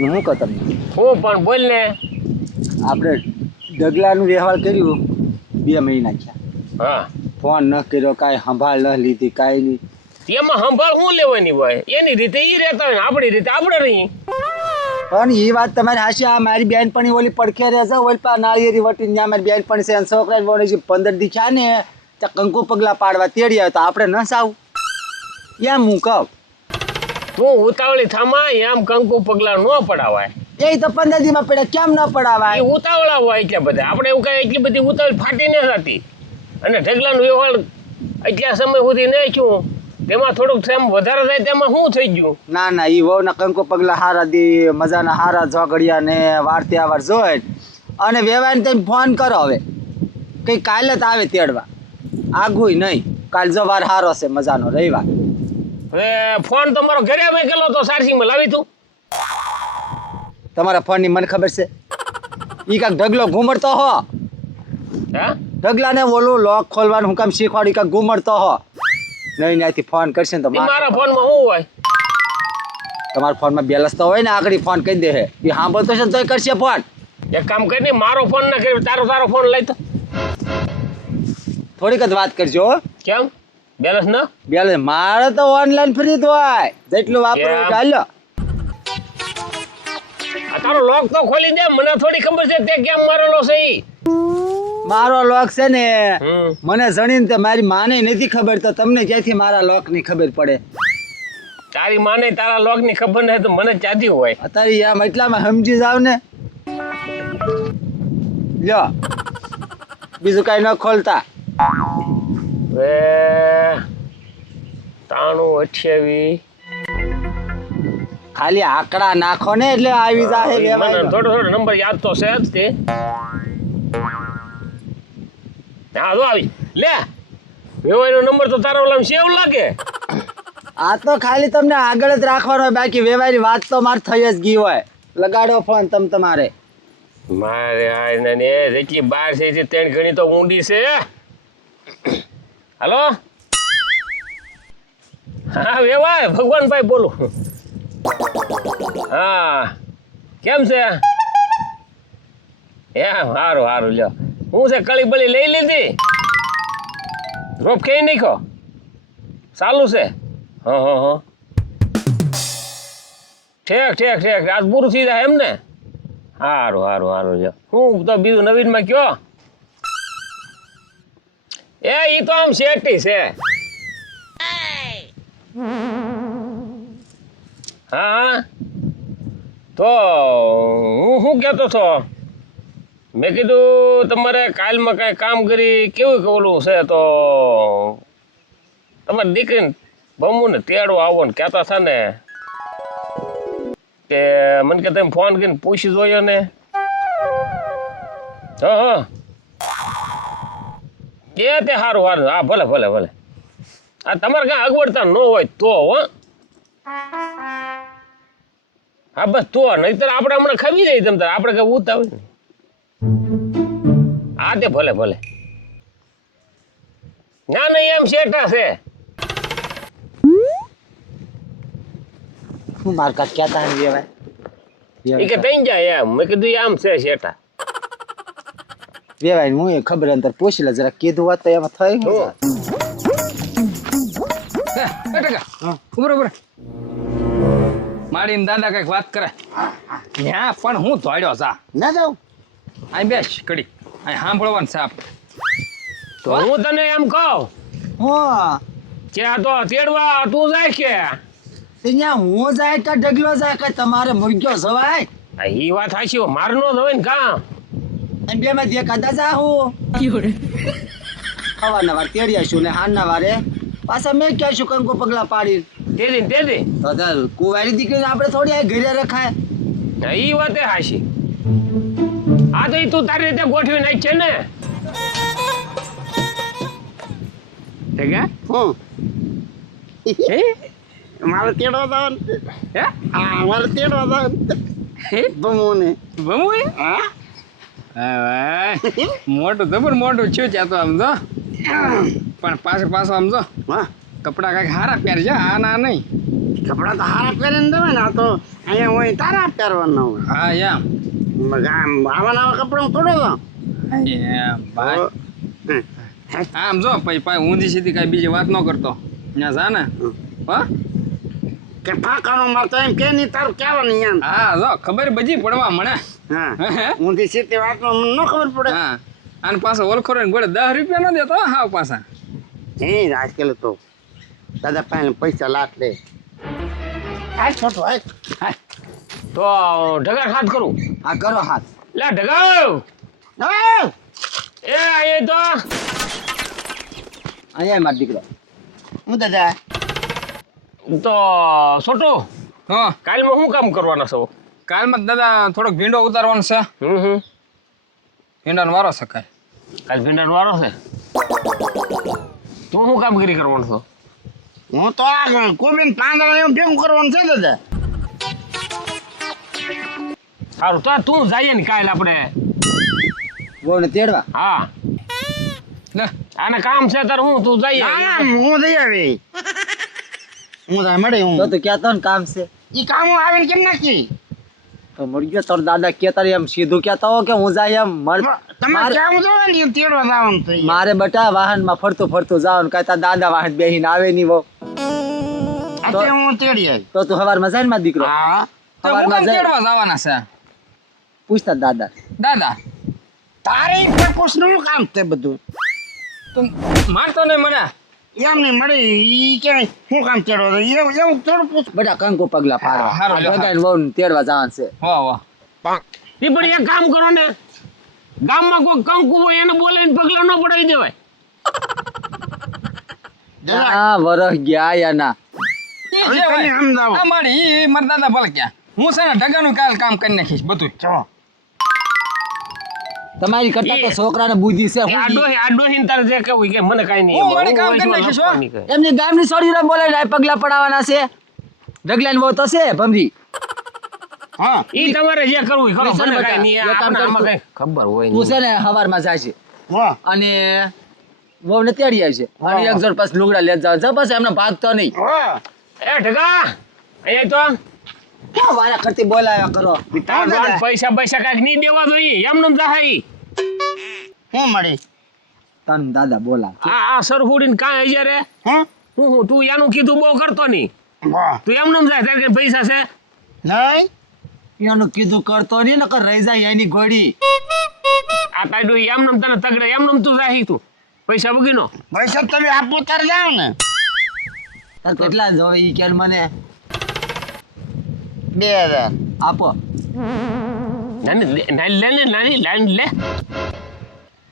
હું કહું તમને હું પણ બોલ ને. આપણે ડગલાનું વ્યવહાર કર્યું 2 મહિના થયા. હા ફોન ન કર્યો, કાંઈ સંભાળ ન લીધી, કાંઈ નહીં. એમાં સંભાળ શું લેવાની હોય? એની રીતે ઈ રહેતા હોય ને આપણી રીતે આપણે રહી. પણ એ વાત તમારી હાચી. આ મારી બેનપણી ઓલી પડખે રહે છે, ઓલી પા નાળિયેરી વટીને ત્યાં મારી બેનપણી છે અને છોકરા બોલે છે 15 દી થયા ને ત્યાં કંકુ પગલા પાડવા તેડી આવ્યો તો આપણે ન સાવ એમ હું કહું. હું ઉતાવળી થામા એમ કંકુ પગલા ન પડાવાય. એ તો 15 દીમાં પડ્યા, કેમ ન એ પડાવાય? ઉતાવળા હોય એટલે બધા. આપણે એવું કાંઈ એટલી બધી ઉતાવળ ફાટી ન થતી. અને ઢગલાનું વ્યવહાર એટલા સમય સુધી નહીં થયું, તેમાં થોડુંક સેમ વધારે થાય તેમાં શું થઈ ગયું? ના ના, એ વહુના કંકુ પગલા હારા દી મજાના હારા ઝઘડિયા ને વાર તહેવાર જોઈ અને વ્યવહાર તમે ફોન કરો. હવે કંઈ કાલે જ આવે તેડવા, આગુય નહીં. કાલ જો વાર હારો છે મજાનો રવિવાર. હવે ફોન તમારો ઘરે મેકેલો તો સારસીમાં લાવી તું. તમારા ફોનની મને ખબર છે. એ કાંક ઢગલો ઘૂમડતો હો. હા ઢગલાને ઓલું લોક ખોલવાનું હું કામ શીખવાડી કાંક ઘૂમડતો હો. નહીં ત્યાંથી ફોન કરશે ને તો મારા ફોનમાં શું હોય? તમારા ફોનમાં બેલેન્સ તો હોય ને, આગળ ફોન કહી દે. એ સાંભળતો છે ને તોય કરશે ફોન. એક કામ કરીને મારો ફોન ના કરી, તારો ફોન લઈ તો. થોડીક જ વાત કરજો હો. કેમ બેલેન્સ ના? બેલેન્સ મારે તો ઓનલાઈન ફ્રી જ હોય, જેટલું વાપરો કેમ? ચાલો. આ તારો લોક તો ખોલી દે. મને થોડી ખબર છે તે કેમ મારેલો છે ઈ. મારો લોક છે ને હમ. મને જણીને તે મારી માને નથી ખબર, તો તમને ક્યાંથી મારા લોક ની ખબર પડે? તારી માને તારા લોક ની ખબર નહીં તો મને ચાધી હોય. અત્યારે આમ એટલામાં સમજી જાવ ને. લ્યો બીજું કાંઈ ન ખોલતા. હવે 9328 ખાલી આંકડા નાખો ને એટલે આવી જાય મને વ્યવહાર. થોડો નંબર યાદ તો છે જ તે. હા તો આવી લે. વેવાઈનો નંબર તો તારો ઓલામાં સેવ લાગે. આ તો ખાલી તમને આગળ જ રાખવાનો હોય, બાકી વ્યવહારની વાત તો મારે થઈ જ ગઈ હોય. લગાડો ફોન તમારે. મારે આ ને જેટલી બાર છે તે ત્રણ ઘણી તો ઊંડી છે. હાલો હા વેવાય ભગવાનભાઈ બોલું. હા કેમ છે? એમ સારું સારું લ્યો. હું છે કળી બળી લઈ લીધી? રોપ કઈ નાખો? ચાલુ છે? હા હા હા ઠેક આજ પૂરું થઈ જાય એમ ને? સારું લ્યો. હું તો બીજું નવીનમાં કયો? ઈ તો આમ શેટી છે. હા તો હું શું કહેતો છો? મેં કીધું તમારે કાલમાં કાંઈ કામ કરી કેવું ઓલું છે તો તમારી દીકરીને બમુને તેડવા આવો ને કહેતા હતા ને કે મને કે તમે ફોન કરીને પૂછી જોયો ને. હા એ તે સારું હા ભલે આ તમારે કાંઈ અગવડતા ન હોય તો હો. હા બસ તો નહીતર આપણે હમણાં ખમી જાય તમ તાર. આપણે કઈ ઉતાવળ ને. હા તે ભલે ના નહીં એમ શેઠા છે. હું માર કાચ કહેતા ને વ્યવહાર. એ કે તઈ જાય એમ. મેં કીધું આમ છે શેઠા. વ્યવહાર હું એ ખબર અંતર પૂછી લે જરા. કીધું વાત તો એમાં થઈ ગયું. ઉભરે મારી દાદા કઈક વાત કરે. ત્યાં પણ હું ધોડ્યો જા ના જાઉં અહીં બેસ કડી અહીં સાંભળવાનું છે આપણે. તો હું તને એમ કહું હા કે આ તો તેડવા તું જાય કે ત્યાં હું જાય કે ઢગલો જાય કે તમારે મુર્ગ્યો જવાય? એ વાત હાચી. માર નો જ હોય ને કામ. અને બે માં કદા જાઉં સવારના વાર તેડી આવીશું ને હારના વારે પાછા મેં કહેશું કંકુ પગલા પાડી. તેદી તો કુવારી દીકરીને આપણે થોડી આ ઘરે રખાય. એ વાત હાચી. આ તો તું તારી રીતે ગોઠવી નાખ છે ને. મારે તેડવા જવાનું. હા મારે તેડવા જવાનું. બમોને બમુ હા મોટું જબર મોટું છું ત્યાં તો આમ જો. પણ પાછું આમ જો હા કપડા કાંઈક સારા પહેરજે. આ ના નહીં કપડા તો હારા પહેરીને દેવાય ને. આ તો અહીંયા હોય તારા પહેરવાના હોય. હા એમ આમ આવા નવા કપડા થોડો તો. એમ ભાઈ આમ જો પછી ઊંધી સીધી કાંઈ બીજી વાત ન કરતો ત્યાં જા ને હા કે ફાકાનો મારતો એમ કે નહીં તારું કહેવાનું એમ. હા જો ખબર બધી પડવા મળે હા ઊંધી સીધી વાતમાં મને ન ખબર પડે. હા અને પાછો ઓળખો ને ગોળે 10 રૂપિયા ન દેતો હાવ પાછા એ આજકાલ તો દાદા પાસે પૈસા લાખ લે. હાલ છોટો હાલ. તો ઢગા હાથ કરું. આ કરો હાથ. લે ઢગાવ હા એ આયે તો અહીંયા મારો દીકરો. હું દાદા તો છોટો હા કાલમાં શું કામ કરવાના છો? કાલમાં દાદા થોડોક ભીંડો ઉતારવાનો છે ભીંડાનો વારો છે કાલ કાલ ભીંડાનો વારો છે. તું શું કામગીરી કરવાનું છો? હું તો આ કોબીન પાંદડા એમ ભેગું કરવાનું છે દાદા. સારું તો તું જઈએ ને કાલ આપણે. વહુને તેડવા. હા લે આને કામ છે તાર હું તું જઈએ. ના ના હું જઈ આવી. હું જાય મળે હું. તો કહેતો ને કામ છે. ઈ કામો આવીને કેમ નાખી? તો મળી ગયો તારો દાદા કહેતા રે એમ સીધું કહેતા હો કે હું જાય એમ તમે કેમ જો ને તેડવા જવાનું થઈ. મારે બટા વાહનમાં ફરતું ફરતું જવાનું કાંઈ તાર દાદા વાહન બેહીને આવે નહીં વહુ. અત્યારે હું તેડી આવી. તો તું હવારમાં જાય ને મારો દીકરો. હા તો હું સવારમાં કામ જાય. તેડવા જવાના છે પૂછતા દાદા. દાદા તારે પ્રપોઝનું કામ તે બધું તું મારતો નહીં મને એમ નહીં મળે. ઈ કે શું કામ તેડવા જાય એવું થોડું પૂછ. બટા કંકુ પગલા પાડવા. હારું લ્યો, બધાને વહુને તેડવા જવાનું છે. વાહ વાહ એ પણ એક કામ કરો ને ગામમાં કોઈ કંકુ હોય એને બોલાવીને પગલા ન પડાવી દેવાય. આ વરસ ગયા યાના. હવે તમે સમજાવો. આ મારી ઈ મારા દાદા ભલે ક્યાં હું છે ને ઢગાનું કાલ કામ કરી નાખીશ બધું જો તમારી કરતા તો છોકરાને બુદ્ધિ છે. એ આ ડોહીને તારે જે કહેવું કે મને કાંઈ નહીં. હું વળી કામ કરી હું નાખીશ, હો. આપવાની કહે. એમની ગામની છોડીને બોલાવીને આ પગલા પડાવવાના છે. ઢગલાને વહુ તો છે ભમરી. હા ઈ તમારે જે કરવું એ કરો. લisten મને બેટા, કાંઈ નહીં. એક કામ આપણે આમાં કર કાંઈ ખબર હોય તું છે નહીં. ને હવારમાં જાય છે વાહ અને વહુને તેડી આવશે અને એક જોડ પાછું લુગડા લેત જાવ છે પછી એમને ભાગતો નહીં. વાહ એ ઢગા અહીંયા તો ક્યાં વારા કરતી બોલાવ્યા કરો. તાર જોડે પૈસા કાંઈક નહીં દેવા જોઈએ એમનું જાહે ઈ. શું મળી? તન દાદા બોલા. આ સરહુડીને કાંઈ હજાર રે હા હું તું એનું કીધું બહુ કરતો નહીં. વાહ તું એમનું જાય તારે કઈ પૈસા છે? નહીં એનું કીધું કરતો નહીં નકર રહી જાય એની ઘોડી. આ તારી એમનું તને તગડે એમનું તું જાય તું પૈસા વગીનો. પૈસા તમે આપો તાર જાવ ને. તાર કેટલા જોવે ઈ કે મને 2000 આપો. નાની લે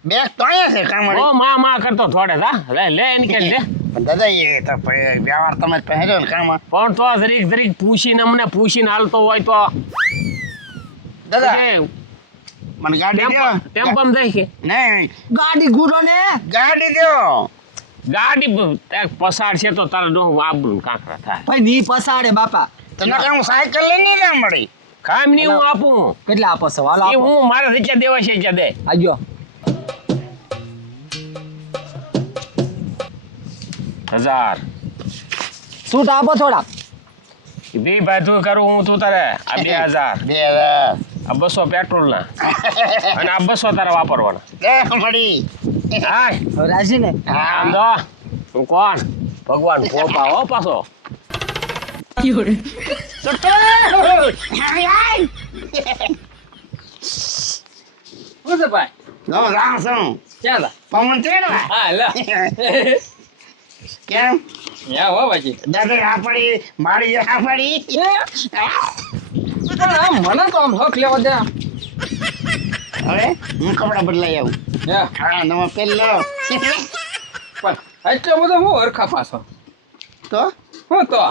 બેગ તો અહીંયા છે કામડી. ઓ માં કરતો થોડે તા લે એને કે લે. પણ દાદા એ તો વ્યવહાર તમે પહેર્યો ને કામ. પણ તો જરીક પૂછીને અમને પૂછીને હાલતો હોય તો દાદા મને ગાડી દો. ટેમ્પમ જાય કે નહીં ગાડી ગુડો ને ગાડી દો. ગાડી પસાડ છે તો તારે ડોહ આબરું કાંકરા થાય. ભાઈ ની પસાડે બાપા. તને કામ સાયકલ લઈને ના મળી. કામ નહીં હું આપું. કેટલા આપો છો હાલો એ આપો. હું મારે રીચા દેવા છે ત્યાં દે. આજો 1000 સૂટ આપો થોડા. બે ભાઈ તું કરું હું તું તારે આ 2000 2000 આ 200 પેટ્રોલ ના અને આ 200 તારે વાપરવાના. લે મળી. હાય હવે રાજી ને આમ દો તું કોણ ભગવાન પોપા હો પાછો. શું છે ભાઈ લો રામ છું. ક્યાં લા પવન તેડવા. હા લે કેમ યા હો બાજી દાદા આપણી મારી આપણી. મને તો આમ હક લેવા દે હવે હું કપડા બદલાઈ આવું. યા હા નવો પહેલો. પણ એટલો બધો હું હરખા પાછો તો હું તો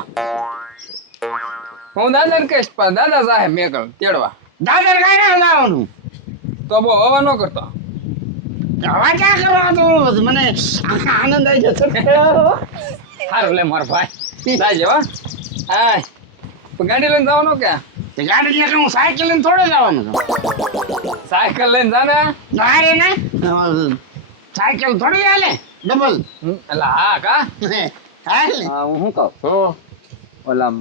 હું દાદાને કહીશ પણ દાદા જાહે મેઘલ તેડવા દાદા કાંઈ લાવવાનું. તો બહુ હવા ન કરતો હવા ક્યાં કરવા તો મને આનંદ આવી જતો. સારું લે મારો ભાઈ જાજે હો હા પણ ગાડી લઈને જવાનું કે તે ગાડી એટલે હું સાયકલ લઈને થોડે જવાનું છું. સાયકલ લઈને જાને ના રે ને સાયકલ થોડી હાલે ડબલ. એટલે હા કા હાલે હા હું શું કહું હું ઓલા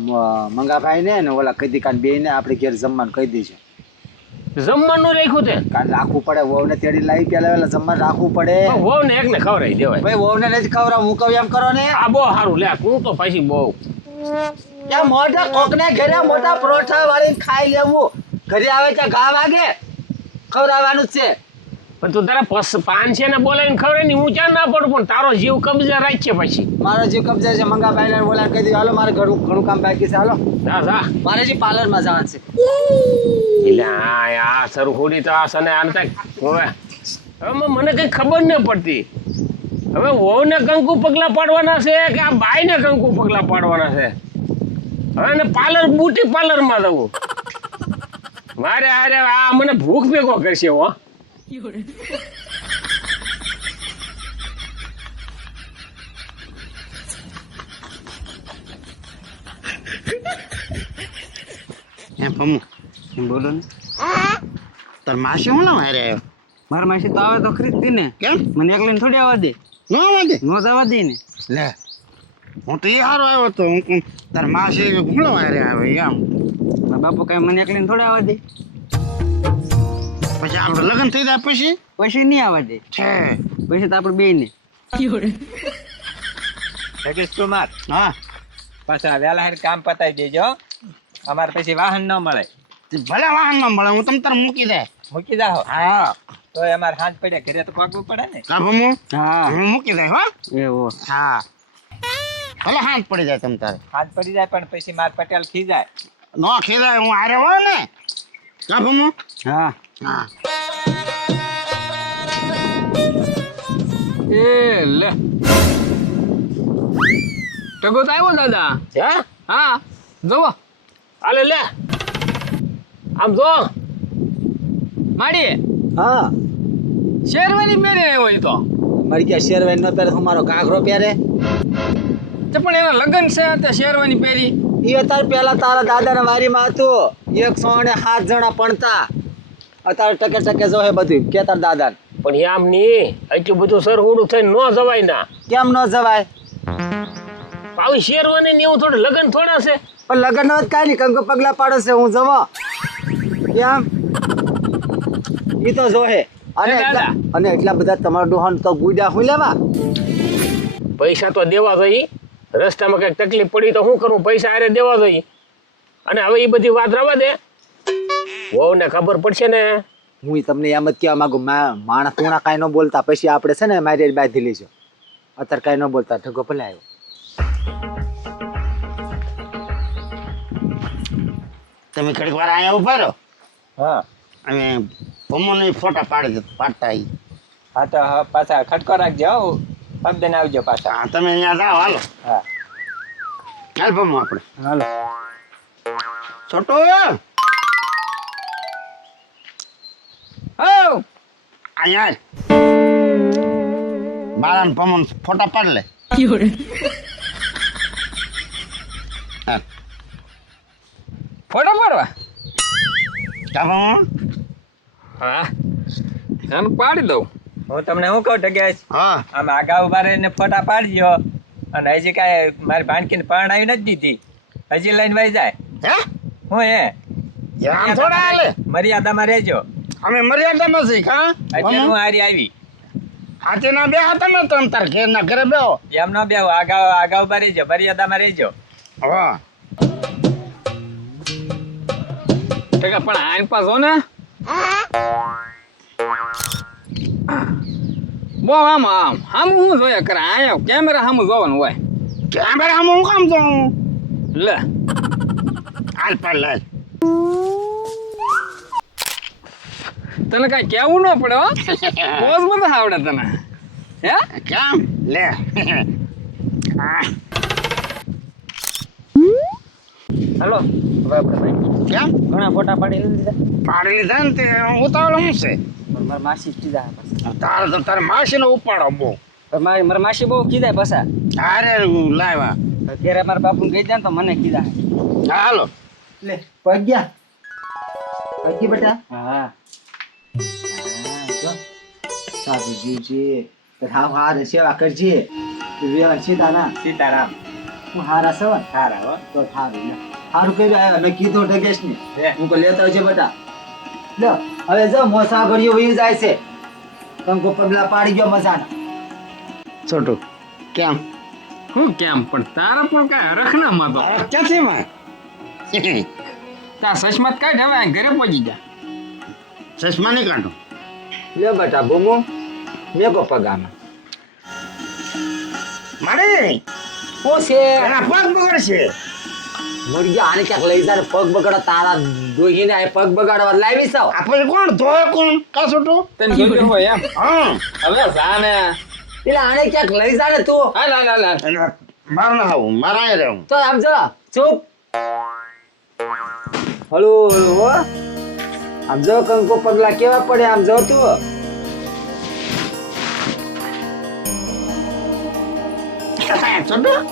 મંગાભાઈ ને ઓલા કદી કાન બે ને આપણે ઘેર જમવાનું કહી દઈશું. જમવાનું રાખ્યું તે કાલ રાખવું પડે, વહુ ને તેડી લાવી પેલા વેલા જમવાનું રાખવું પડે. વહુ ને એકને ખવડાવી દેવાય. ભાઈ વહુ ને નથી ખવડાવ, હું કહું એમ કરો ને. આ બહુ સારું લે, તું તો પછી બહુ ત્યાં મોટા કોકને ઘરે મોટા પરોઠા વાળી ખાઈ લેવું, ઘરે આવે ત્યાં ઘા વાગે ખવડાવવાનું જ છે. પણ તું તારા 500 ને બોલાવીને ખવડાવી ને હું ક્યાં ના પડું, પણ તારો જીવ કબજે રાખીએ પછી. મારો જીવ કબજે છે. મંગાભાઈ ને બોલા કહી દીધું હાલો મારે ઘણું કામ બાકી છે, હાલો જા જા. મારે જે પાર્લર માં જવાનું છે. એટલે આ સરખોડી તો આ સને આને હવે હવે મને કઈ ખબર ન પડતી. હવે વહુને કંકુ પગલા પાડવાના છે કે આ બાઈને કંકુ પગલા પાડવાના છે? હવે ને પાર્લર બ્યુટી પાર્લરમાં જવું મારે. અરે આ મને ભૂખ ભેગો કરશે હો. એમ પમુ એમ બોલો ને તાર માસી હું લાવ હારે આવ્યો? મારા માસી તો આવે તો ખરીદતી ને. કેમ મને એકલીને થોડી આવવા દે. ન આવવા દે? નો જવા દે ને. લે હું તો એ હારો આવ્યો તો હું કહું તાર માસી હું લાવ હારે આવે એમ. મારા બાપુ કઈ મને એકલીને થોડી આવવા દે. પછી આપણે લગ્ન થઈ જાય પછી પછી નહીં આવવા દે. છે પછી તો આપણે બે ને. જગેશ કુમાર, હા પાછા વહેલા હારી કામ પતાવી દેજો, અમારે પછી વાહન ન મળે. તે ભલે વાહન ન મળે હું તમ તાર મૂકી દે. મૂકી જાઓ હા તો અમારે હાથ પડ્યા ઘરે તો પાકવું પડે ને. કા ભમુ હા હું મૂકી દે હો. એવો. હા ભલે હાથ પડી જાય તમ તારે. હાથ પડી જાય પણ પછી માર પટેલ ખી જાય. ન ખીજાય હું હારે હોય ને. કા ભમુ હા હા એ લે ટગો તો આવ્યો દાદા. હે હા જોવો આલે લે આમ જો. માડી હા શેરવાની મેરે આવ્યો એ તો. મારી ક્યાં શેરવાઈ ન પહેરે, હું મારો ઘાઘરો પહેરે. તે પણ એના લગ્ન છે તે શેરવાની પહેરી. એ અત્યારે પેલા તારા દાદાના વારીમાં હતું, 107 જણા પણતા. અત્યારે ટકે ટકે જો હે બધું કે તાર દાદા. પણ આમ નહીં, એટલું બધું સરહોડું થઈને ન જવાય ના. કેમ ન જવાય? આવી શેરવાની ને એવું થોડું લગ્ન થોડા છે. પણ લગ્ન જ કાંઈ નહીં, કંકુ પગલા પાડો છે, હું જવા કેમ ઈ તો જો હે. અને એટલા બધા તમારા ડોહાન તો ગુડા હું લેવા. પૈસા તો દેવા જોઈએ, રસ્તામાં કઈક તકલીફ પડી તો શું કરવું, પૈસા હારે દેવા જોઈએ. અને હવે એ બધી વાત રવા દે, વહુને ખબર પડશે ને. હું તમને એમ જ કહેવા માંગુ, માણસ ટૂણા કાંઈ ન બોલતા, પછી આપણે છે ને મારી બાંધી લઈશું. અત્યારે કાંઈ ન બોલતા, ઠગો ભલે આવ્યો. તમે ઘડીક વાર અહીંયા ઉભા રહો. હા અમે પમોને ફોટા પાડતા ઈ. હા તો પાછા ખટકો રાખજો, પગદને આવજો પાછા. હા તમે અહીંયા જાઓ હાલો. હા હાલ પમો આપણે હાલો છોટો ઓ અહીંયા આય. બાળા ને પમો ફોટા પાડ લે. હા ફોટો પાડવા. કા પમો હા એમ પાડી દઉં. હું તમને શું કહું ઢગેશ, હા આમ આગા ઉભા રહીને ફોટા પાડજો. અને હજી કાંઈ મારી ભાણકીને પરણાવી નથી દીધી, હજી લઈને વહી જાય. હે હું આમ થોડા હાલે. મર્યાદામાં રહેજો. અમે મર્યાદામાં છીએ કા એટલે હું હારી આવી. હાથે ના બે તમે તમ તાર ઘેર ના ઘરે બેહો. એમ ન બેહો, આગા ઉભા રહેજો, મર્યાદામાં રહેજો. હા ટકા પણ આઈન પાછો ને બહુ આમ હું જોયા કરે. આયા કેમેરા સામું જોવાનું હોય. કેમેરા હું કામ જાઉં. લે હાલ પાડ લે. તને કઈ કેવું ન પડે હો. પોઝ બધા આવડે તને. હે કેમ લે. હા હાલો હવે આપણે ભાઈ કેમ ઘણા ફોટા પાડી લીધા. પાડી લીધા ને તે ઉતાવળ શું છે? મારા માસી કીધા પાછા. તારે તો તારે માસીનો ઉપાડો બહુ. મારા માસી બહુ કીધા પાછા. અરે લાવ્યા. અત્યારે મારા બાપુ કહી દે ને તો મને કીધા. હાલો લે પગ્યા પગી બેટા. હા સાધુજી છે, હાવ હાર સેવા કરજે. સીતાના સીતારામ. હું હારા છો ને? સારા હો તો થારું લે. હારું કર્યું આયા મેં કીધું ઢગેશ ને હું કહું લેતા આવજે બેટા લે હવે જો મોસા ઘડીઓ વહી જાય છે કંકુ પગલા પાડી ગયો મજાના છોટું કેમ હું કેમ પણ તારા પણ કાંઈ હરખ ના માં તો ક્યાંથી માં તા સસમત કાઢ હવે આ ઘરે પહોંચી જા ચશ્મા નહીં કાઢો લે બેટા બૂમો મેકો પગામાં મારે શું છે એના પગ બગડશે મરી ગયા આને ક્યાંક લઈ જાય પગ બગાડો તારા દોહીને આ પગ બગાડવા લાવી છો આપણે કોણ ધોય કોણ કા છોટું તને જોજો હોય એમ હા હવે જા ને એટલે આને ક્યાંક લઈ જા ને તું હાલ હાલ હાલ હાલ. એના બહાર ના આવું મારા અહીં રહું તો આમ જો ચૂપ હલો હો આમ જો કંકુ પગલા કેવા પડે આમ જો તું છોટું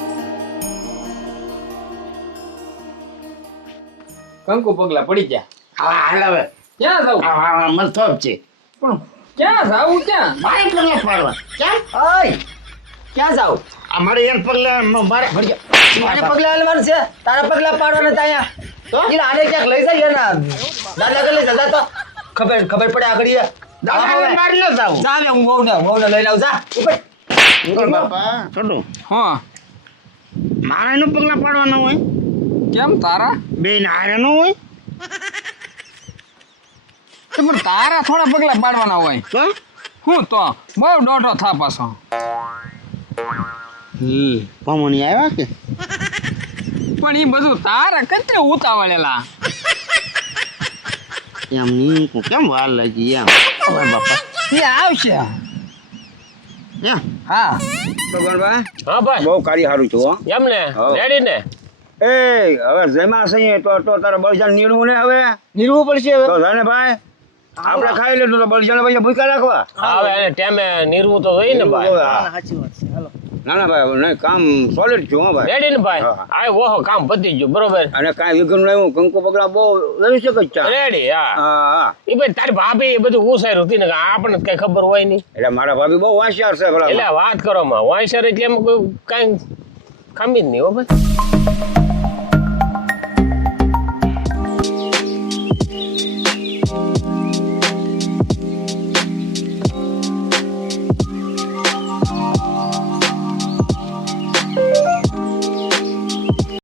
કંકુ પગલા પડી ગયા હા હાલ હવે ક્યાં જાવ હા મને થોપ છે પણ ક્યાં જાવું ક્યાં મારે પગલા પાડવા કેમ ઓય ક્યાં જાવ અમારે એમ પગલા મારે મારે પગલા હાલવાનું છે તારા પગલા પાડવાના હતા અહીંયા તો એટલે આને ક્યાંક લઈ જાય ના દાદા કે લઈ જતા તો ખબર પડે આગળ દાદા મારે ન જાવ જા હવે હું વહુને લઈને આવું જા ઉપર બાપા છોટું હા મારે નું પગલા પાડવાના હોય કેમ તારા બેન હારે ન હોય તો પણ તારા થોડા પગલા પાડવાના હોય તો હું તો બહુ દોઢો થા પાછો પમણી આવ્યા કે પણ એ બધું તારા કતરે ઉતાવળેલા એમ નહીં કેમ વાર લાગી એમ બાપા એ આવશે એમ હા ભગવાનભાઈ હા ભાઈ બહુ કાર્ય સારું છું હો. એમ ને હા. રેડી ને એ હવે જેમાં સહી તો તારે બળજાન નીરવું ને હવે નીરવું પડશે હવે તો જાને ભાઈ આપણે ખાઈ લેતું તો બળજાને ભાઈ ભૂખા રાખવા હા હવે એને ટાઈમે નીરવું તો હોય ને ભાઈ ના ના ભાઈ નહીં કામ સોલિડ છું હો ભાઈ રેડી ને ભાઈ હા. આ ઓહો કામ પતી ગયું બરોબર અને કાંઈ વિઘન નહીં હું કંકુ પગલા બહુ લઈ શકે જ ચા રેડી હા હા હા એ ભાઈ તારી ભાભી એ બધું ઉસાર્યું હતી ને કે આપણને કઈ ખબર હોય નહીં એટલે મારા ભાભી બહુ હોશિયાર છે એટલે ભલા વાત કરો માં વાંસર એટલે એમાં કોઈ કાંઈ ખામી જ નહીં હો ભાઈ